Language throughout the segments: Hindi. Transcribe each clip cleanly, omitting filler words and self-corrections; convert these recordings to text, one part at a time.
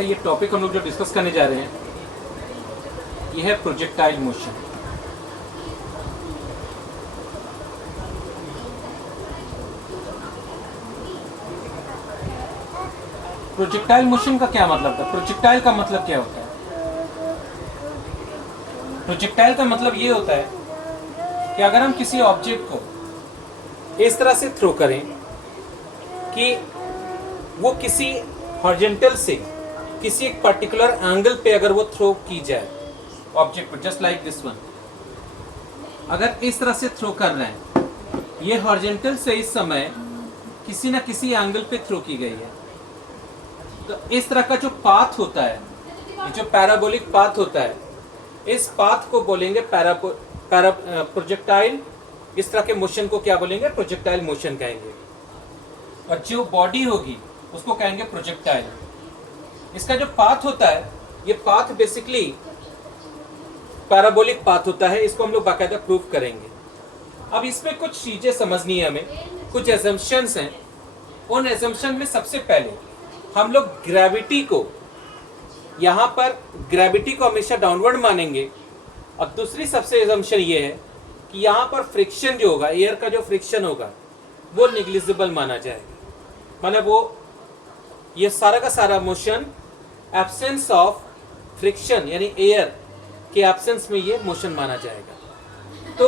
बेटा ये टॉपिक हम लोग जो डिस्कस करने जा रहे हैं ये है प्रोजेक्टाइल मोशन। प्रोजेक्टाइल मोशन का क्या मतलब था? प्रोजेक्टाइल का मतलब क्या होता है? प्रोजेक्टाइल का मतलब ये होता है कि अगर हम किसी ऑब्जेक्ट को इस तरह से थ्रो करें कि वो किसी हॉरिजॉन्टल से किसी एक पर्टिकुलर एंगल पे अगर वो थ्रो की जाए ऑब्जेक्ट पर, जस्ट लाइक दिस वन, अगर इस तरह से थ्रो कर रहे हैं, ये हॉरिजॉन्टल से इस समय किसी ना किसी एंगल पे थ्रो की गई है, तो इस तरह का जो पाथ होता है, ये जो पैराबोलिक पाथ होता है, इस पाथ को बोलेंगे प्रोजेक्टाइल। इस तरह के मोशन को क्या बोलेंगे? प्रोजेक्टाइल मोशन कहेंगे। और जो बॉडी होगी उसको कहेंगे प्रोजेक्टाइल। इसका जो पाथ होता है, ये पाथ बेसिकली पैराबोलिक पाथ होता है। इसको हम लोग बाकायदा प्रूव करेंगे। अब इसमें कुछ चीजें समझनी है हमें, कुछ एजम्पशंस हैं। उन एजम्पशन में सबसे पहले हम लोग ग्रेविटी को, यहाँ पर ग्रेविटी को हमेशा डाउनवर्ड मानेंगे। और दूसरी सबसे एजम्पशन ये है कि यहाँ पर फ्रिक्शन जो होगा, एयर का जो फ्रिक्शन होगा, वो निग्लिजिबल माना जाएगा। मतलब वो ये सारा का सारा मोशन एब्सेंस ऑफ फ्रिक्शन यानी एयर के एब्सेंस में ये मोशन माना जाएगा। तो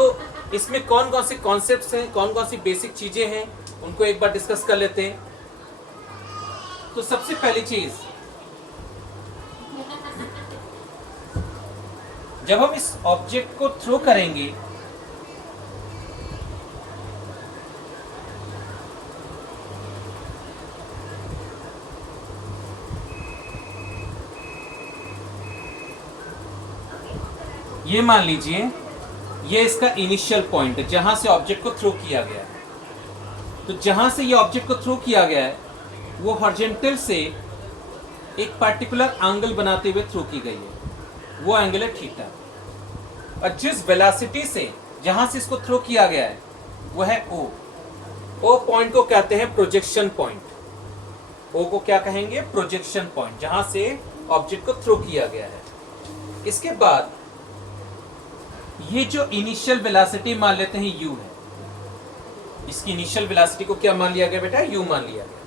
इसमें कौन कौन से कॉन्सेप्ट्स हैं, कौन कौन सी बेसिक चीजें हैं, उनको एक बार डिस्कस कर लेते हैं। तो सबसे पहली चीज, जब हम इस ऑब्जेक्ट को थ्रो करेंगे ये मान लीजिए ये इसका इनिशियल पॉइंट है जहां से ऑब्जेक्ट को थ्रो किया गया है। तो जहां से ये ऑब्जेक्ट को थ्रो किया गया है वो हॉरिजॉन्टल से एक पर्टिकुलर एंगल बनाते हुए थ्रो की गई है, वो एंगल है थीटा। और जिस वेलोसिटी से जहां से इसको थ्रो किया गया है वो है ओ। ओ पॉइंट को कहते हैं प्रोजेक्शन पॉइंट। ओ को क्या कहेंगे? प्रोजेक्शन पॉइंट, जहां से ऑब्जेक्ट को थ्रो किया गया है। इसके बाद ये जो इनिशियल वेलोसिटी मान लेते हैं u है। इसकी इनिशियल वेलोसिटी को क्या मान लिया गया बेटा? u मान लिया गया।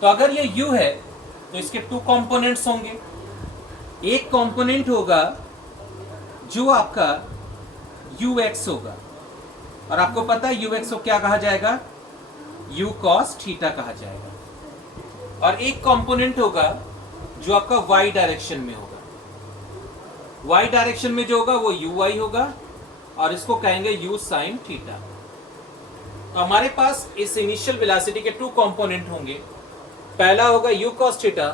तो अगर ये u है तो इसके टू कंपोनेंट्स होंगे। एक कंपोनेंट होगा जो आपका ux होगा, और आपको पता है ux को क्या कहा जाएगा? u cos थीटा कहा जाएगा। और एक कंपोनेंट होगा जो आपका y डायरेक्शन में होगा। y डायरेक्शन में जो होगा वो uy होगा, और इसको कहेंगे u sin थीटा। तो हमारे पास इस इनिशियल वेलोसिटी के टू कंपोनेंट होंगे। पहला होगा u cos theta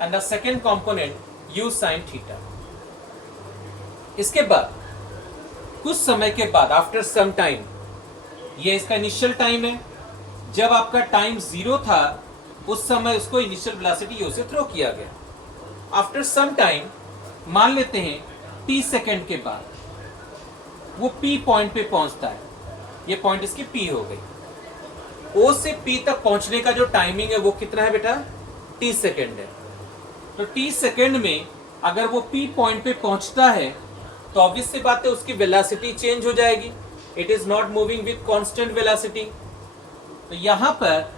and the second component u sin theta. इसके बाद कुछ समय के बाद, आफ्टर सम टाइम, ये इसका इनिशियल टाइम है, जब आपका टाइम 0 था उस समय उसको इनिशियल वेलोसिटी u से थ्रो किया गया। आफ्टर सम टाइम, मान लेते हैं t सेकंड के बाद, वो p पॉइंट पे पहुंचता है। ये पॉइंट इसकी p हो गई। o से p तक पहुंचने का जो टाइमिंग है वो कितना है बेटा? t सेकंड है। तो t सेकंड में अगर वो p पॉइंट पे पहुंचता है तो ऑब्वियस सी बात है उसकी वेलोसिटी चेंज हो जाएगी। It is not moving with constant velocity. तो यहां पर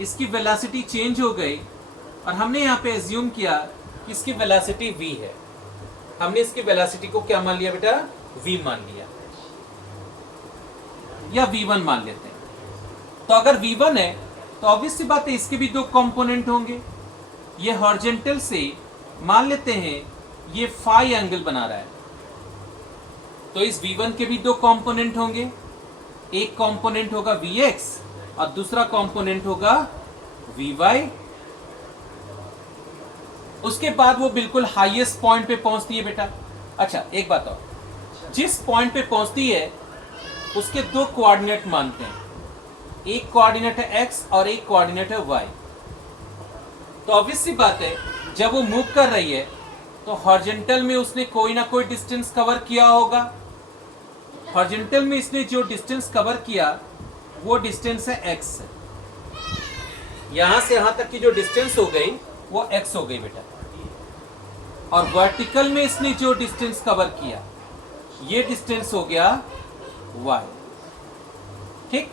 इसकी वेलोसिटी चेंज हो गई और हमने यहां पे एज्यूम किया कि इसकी वेलोसिटी v है। हमने इसकी वेलोसिटी को क्या मान लिया बेटा? v मान लिया, या v1 मान लेते हैं। तो अगर v1 है तो ऑब्वियस सी बात है इसके भी दो कंपोनेंट होंगे। ये हॉरिजॉन्टल से मान लेते हैं ये फाई एंगल बना रहा है, तो इस v1 के भी दो कंपोनेंट होंगे। एक कंपोनेंट होगा vx और दूसरा कंपोनेंट होगा vy। उसके बाद वो बिल्कुल हाईएस्ट पॉइंट पे पहुंचती है बेटा। अच्छा एक बात और, जिस पॉइंट पे पहुंचती है उसके दो कोऑर्डिनेट मानते हैं। एक कोऑर्डिनेट है x और एक कोऑर्डिनेट है y। तो ऑब्वियस सी बात है जब वो मूव कर रही है तो हॉरिजॉन्टल में उसने कोई ना कोई डिस्टेंस कवर किया होगा। हॉरिजॉन्टल में इसने जो डिस्टेंस कवर किया वो डिस्टेंस है x। यहां से यहां तक की जो डिस्टेंस हो गई वो x हो गई बेटा, और वर्टिकल में इसने जो डिस्टेंस कवर किया ये डिस्टेंस हो गया y। ठीक,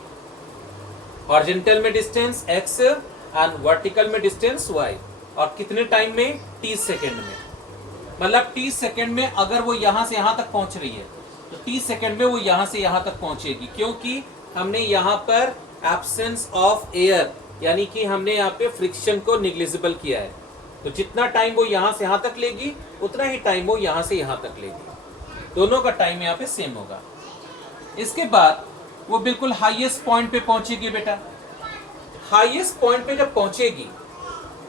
हॉरिजॉन्टल में डिस्टेंस x एंड वर्टिकल में डिस्टेंस y, और कितने टाइम में? t सेकेंड में। मतलब t सेकेंड में अगर वो यहां से यहां तक पहुंच रही है तो t सेकेंड में वो यहां से यहां तक पहुंचेगी, क्योंकि हमने यहां पर एब्सेंस ऑफ एयर यानी कि हमने यहाँ पे फ्रिक्शन को निग्लिजिबल किया है। तो जितना टाइम वो यहां से यहां तक लेगी उतना ही टाइम वो यहां से यहां तक लेगी, दोनों का टाइम यहाँ पे सेम होगा। इसके बाद वो बिल्कुल हाईएस्ट पॉइंट पे पहुंचेगी बेटा। हाईएस्ट पॉइंट पे जब पहुंचेगी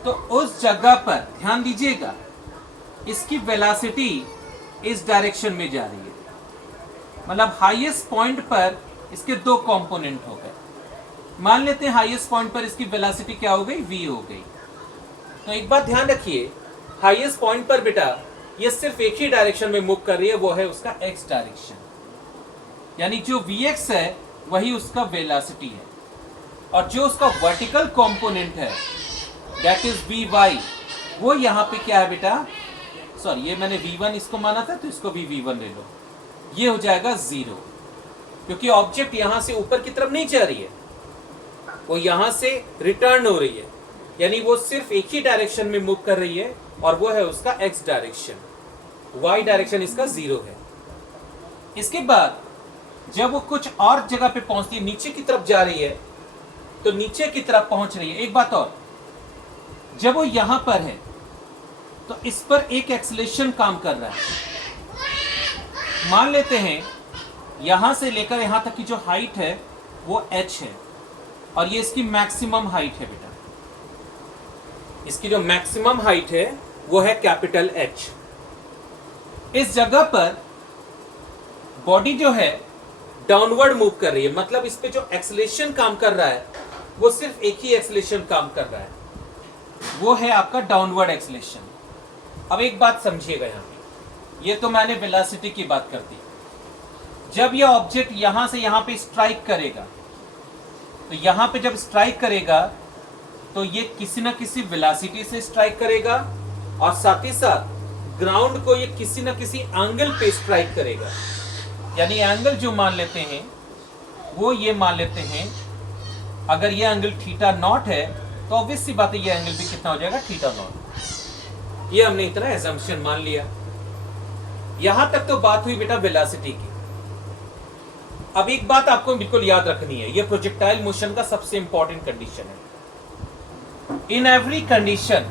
तो उस जगह पर ध्यान दीजिएगा इसकी वेलोसिटी इस डायरेक्शन में जा रही है। मतलब हाईएस्ट पॉइंट पर इसके दो कंपोनेंट हो गए। मान लेते हैं हाईएस्ट पॉइंट पर इसकी वेलोसिटी क्या हो गई? v हो गई। तो एक बात ध्यान रखिए, हाईएस्ट पॉइंट पर बेटा ये सिर्फ एक ही डायरेक्शन में मूव कर रही है, वो है उसका x डायरेक्शन, यानी जो vx है वही उसका वेलोसिटी है, और जो उसका वर्टिकल कंपोनेंट है दैट इज vy, वो यहाँ पे क्या है बेटा? सॉरी, ये मैंने v1 इसको माना था तो इसको भी v1 ले लो, ये हो जाएगा 0, क्योंकि ऑब्जेक्ट यहां से ऊपर की तरफ नहीं जा रही है, वो यहां से रिटर्न हो रही है, यानी वो सिर्फ एक ही डायरेक्शन में मूव कर रही है, और वो है उसका x डायरेक्शन। y डायरेक्शन इसका 0 है। इसके बाद जब वो कुछ और जगह पे पहुंचती है, नीचे की तरफ जा रही है, तो नीचे की तरफ पहुंच रही है। एक बात और, जब वो यहां पर है तो इस पर एक एक्सेलरेशन काम कर रहा है। मान लेते हैं यहां से लेकर यहां तक की जो हाइट है वो h है, और ये इसकी मैक्सिमम हाइट है बेटा। इसकी जो मैक्सिमम हाइट है वो है कैपिटल H। इस जगह पर बॉडी जो है डाउनवर्ड मूव कर रही है, मतलब इस पे जो एक्सेलरेशन काम कर रहा है वो सिर्फ एक ही एक्सेलरेशन काम कर रहा है, वो है आपका डाउनवर्ड एक्सेलरेशन। अब एक बात समझिएगा, यहाँ पे ये तो मैंने वेलोसिटी की बात कर दी। जब यह ऑब्जेक्ट यहां से यहां पे स्ट्राइक करेगा, तो यहां पे जब स्ट्राइक करेगा तो ये किसी ना किसी वेलोसिटी से स्ट्राइक करेगा, और साथ ही साथ ग्राउंड को ये किसी ना किसी एंगल पे स्ट्राइक करेगा। यानी एंगल जो मान लेते हैं वो ये मान लेते हैं, अगर ये एंगल थीटा नॉट है तो ऑब्वियस सी बात है ये एंगल भी कितना हो जाएगा? Theta naught. ये हमने इतना एजम्पशन मान लिया। यहां तक तो बात हुई बेटा वेलोसिटी की। अब एक बात आपको बिल्कुल याद रखनी है, ये प्रोजेक्टाइल मोशन का सबसे इंपॉर्टेंट कंडीशन है। इन एवरी कंडीशन,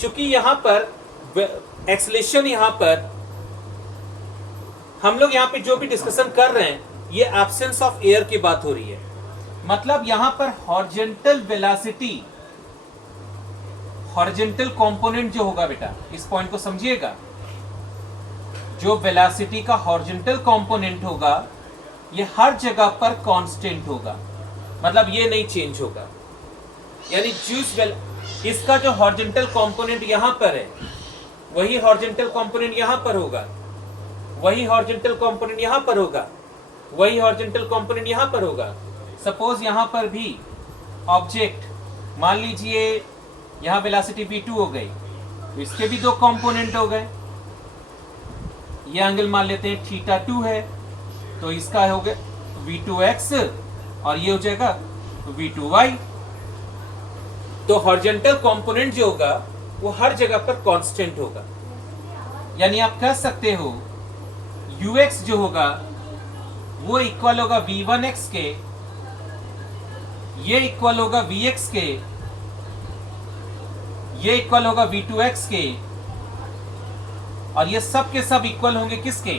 चूंकि यहां पर एक्सेलरेशन, यहां पर हम लोग यहां पे जो भी डिस्कशन कर रहे हैं ये एब्सेंस ऑफ एयर की बात हो रही है। मतलब यहां पर हॉरिजॉन्टल वेलोसिटी, हॉरिजॉन्टल कंपोनेंट जो होगा बेटा, इस पॉइंट को समझिएगा, जो वेलोसिटी का हॉरिजॉन्टल कंपोनेंट होगा ये हर जगह पर कांस्टेंट होगा, मतलब ये नहीं चेंज होगा। यानी इसका जो हॉरिजॉन्टल कंपोनेंट यहां पर है वही हॉरिजॉन्टल कंपोनेंट यहां पर होगा, वही हॉरिजॉन्टल कंपोनेंट यहां पर होगा, वही हॉरिजॉन्टल कंपोनेंट यहां पर होगा। सपोज यहां पर भी ऑब्जेक्ट मान लीजिए यहां वेलोसिटी v2 हो गई, तो इसके भी दो कंपोनेंट हो गए। ये एंगल मान लेते हैं थीटा 2 है, तो इसका हो गया v2x, और ये हो जाएगा v2y। तो हॉरिजॉन्टल कंपोनेंट जो होगा वो हर जगह पर कांस्टेंट होगा। यानी आप कह सकते हो ux जो होगा वो इक्वल होगा v1x के, ये इक्वल होगा vx के, ये इक्वल होगा v2x के, और ये सब के सब इक्वल होंगे किसके?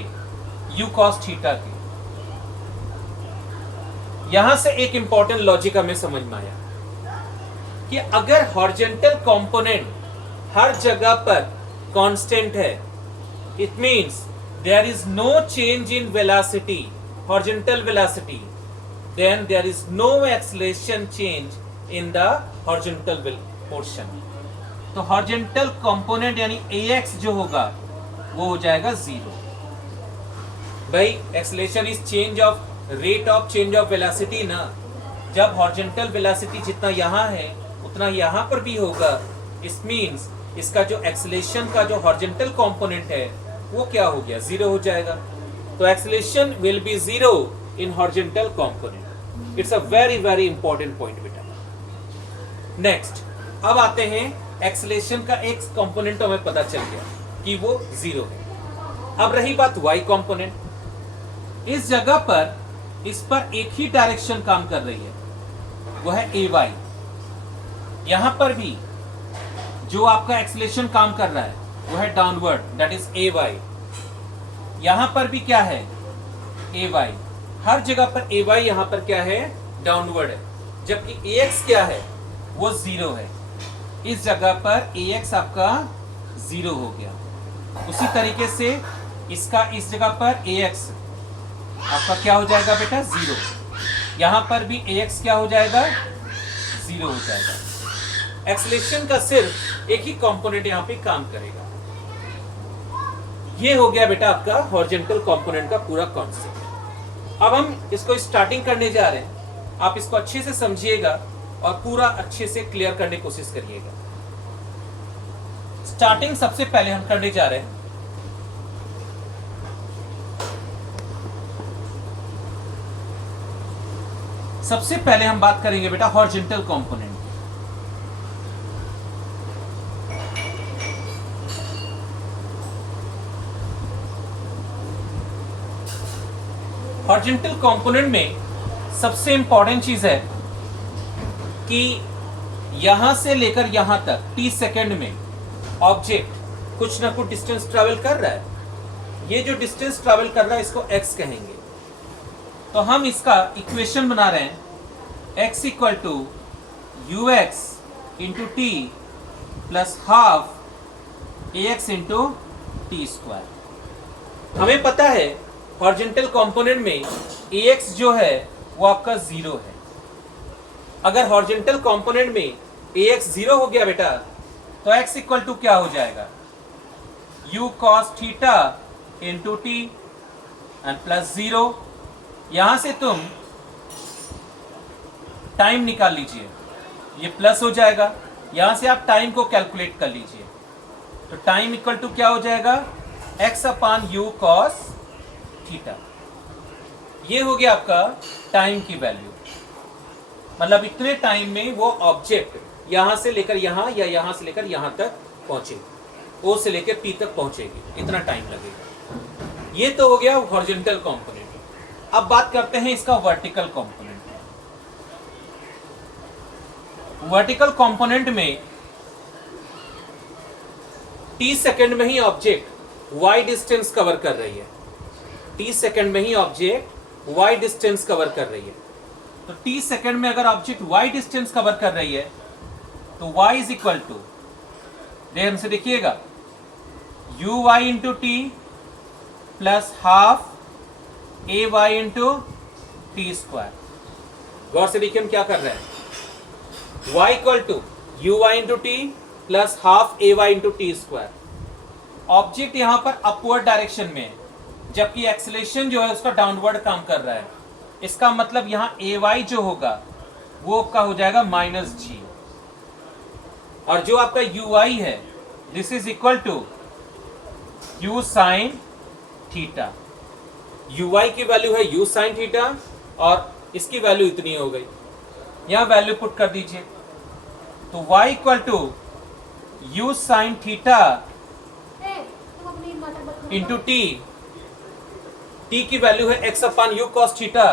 u cos थीटा के। यहां से एक इंपॉर्टेंट लॉजिक हमें समझ में आया कि अगर हॉरिजॉन्टल कंपोनेंट हर जगह पर कांस्टेंट है, it means there is no change in velocity, horizontal velocity, then there is no acceleration change in the horizontal portion। तो horizontal component यानी ax जो होगा वो हो जाएगा 0। भाई acceleration is change of rate of change of velocity ना, जब horizontal velocity जितना यहाँ है उतना यहाँ पर भी होगा, इस मीन्स इसका जो एक्सेलेरेशन का जो हॉरिजॉन्टल कंपोनेंट है वो क्या हो गया, जीरो हो जाएगा। तो acceleration will be zero in horizontal component. It's a very very important point बेटा। नेक्स्ट, अब आते हैं एक्सेलेरेशन का एक कंपोनेंट हमें पता चल गया कि वो जीरो है। अब रही बात वाई कंपोनेंट, इस जगह पर इस पर एक ही डायरेक्शन काम कर रही है, वो है ए वाई। यहां पर भी जो आपका एक्सेलेरेशन काम कर रहा है वो है downward, that is a y. यहां पर भी क्या है, ए वाई। हर जगह पर ए वाई यहां पर क्या है, डाउनवर्ड है, जबकि ए एक्स क्या है, वो जीरो है। इस जगह पर ए एक्स आपका जीरो हो गया। उसी तरीके से इसका इस जगह पर ए एक्स आपका क्या हो जाएगा बेटा, जीरो। यहां पर भी ए एक्स क्या हो जाएगा, जीरो हो जाएगा। एक्सेलेरेशन का सिर्फ एक ही कंपोनेंट यहां पे काम करेगा। ये हो गया बेटा आपका हॉरिजॉन्टल कंपोनेंट का पूरा कॉन्सेप्ट। अब हम इसको स्टार्टिंग करने जा रहे हैं, आप इसको अच्छे से समझिएगा और पूरा अच्छे से क्लियर करने की कोशिश करिएगा। स्टार्टिंग सबसे पहले हम करने जा रहे हैं सबसे पहले हम बात करेंगे बेटा हॉरिजॉन्टल कंपोनेंट। हॉरिजॉन्टल कंपोनेंट में सबसे इंपॉर्टेंट चीज है कि यहां से लेकर यहां तक 30 सेकेंड में ऑब्जेक्ट कुछ ना कुछ डिस्टेंस ट्रैवल कर रहा है। ये जो डिस्टेंस ट्रैवल कर रहा है इसको x कहेंगे। तो हम इसका इक्वेशन बना रहे हैं, x equal to u x into t plus half a x into t square. हमें पता है हॉरिजॉन्टल कंपोनेंट में ए एक्स जो है वो आपका जीरो है। अगर हॉरिजॉन्टल कंपोनेंट में ए एक्स जीरो हो गया बेटा तो x इक्वल टू क्या हो जाएगा, u cos theta into T and plus zero. यहां से तुम टाइम निकाल लीजिए, ये प्लस हो जाएगा। यहां से आप टाइम को कैलकुलेट कर लीजिए, तो टाइम इक्वल टू क्या हो जाएगा, x upon u cos theta. ये हो गया आपका टाइम की वैल्यू, मतलब इतने टाइम में वो ऑब्जेक्ट यहां से लेकर यहां या यहां से लेकर यहां तक पहुंचेगी, ओ से लेकर पी तक पहुंचेगी, इतना टाइम लगेगा। ये तो हो गया हॉरिजॉन्टल कंपोनेंट। अब बात करते हैं इसका वर्टिकल कंपोनेंट। वर्टिकल कंपोनेंट में 30 सेकंड में ही ऑब्जेक्ट y डिस्टेंस कवर कर रही है। 30 सेकंड में ही ऑब्जेक्ट y डिस्टेंस कवर कर रही है। तो 30 सेकंड में अगर ऑब्जेक्ट y डिस्टेंस कवर कर रही है तो y इज इक्वल टू, ध्यान से देखिएगा, u y into t plus half a y into t square. गौर से देखिए हम क्या कर रहे हैं, y equal to u y into t plus half a y into t square. Object यहां पर अपवर्ड डायरेक्शन में है, जबकि एक्सेलेरेशन जो है उसका डाउनवर्ड काम कर रहा है। इसका मतलब यहां ए वाई जो होगा वो आपका हो जाएगा माइनस जी, और जो आपका यू आई है this is equal to u sine theta. U i की वैल्यू है यू साइन थीटा और इसकी वैल्यू इतनी हो गई, यहां वैल्यू पुट कर दीजिए। तो y equal to u sine theta into t, t की वैल्यू है x upon u cos theta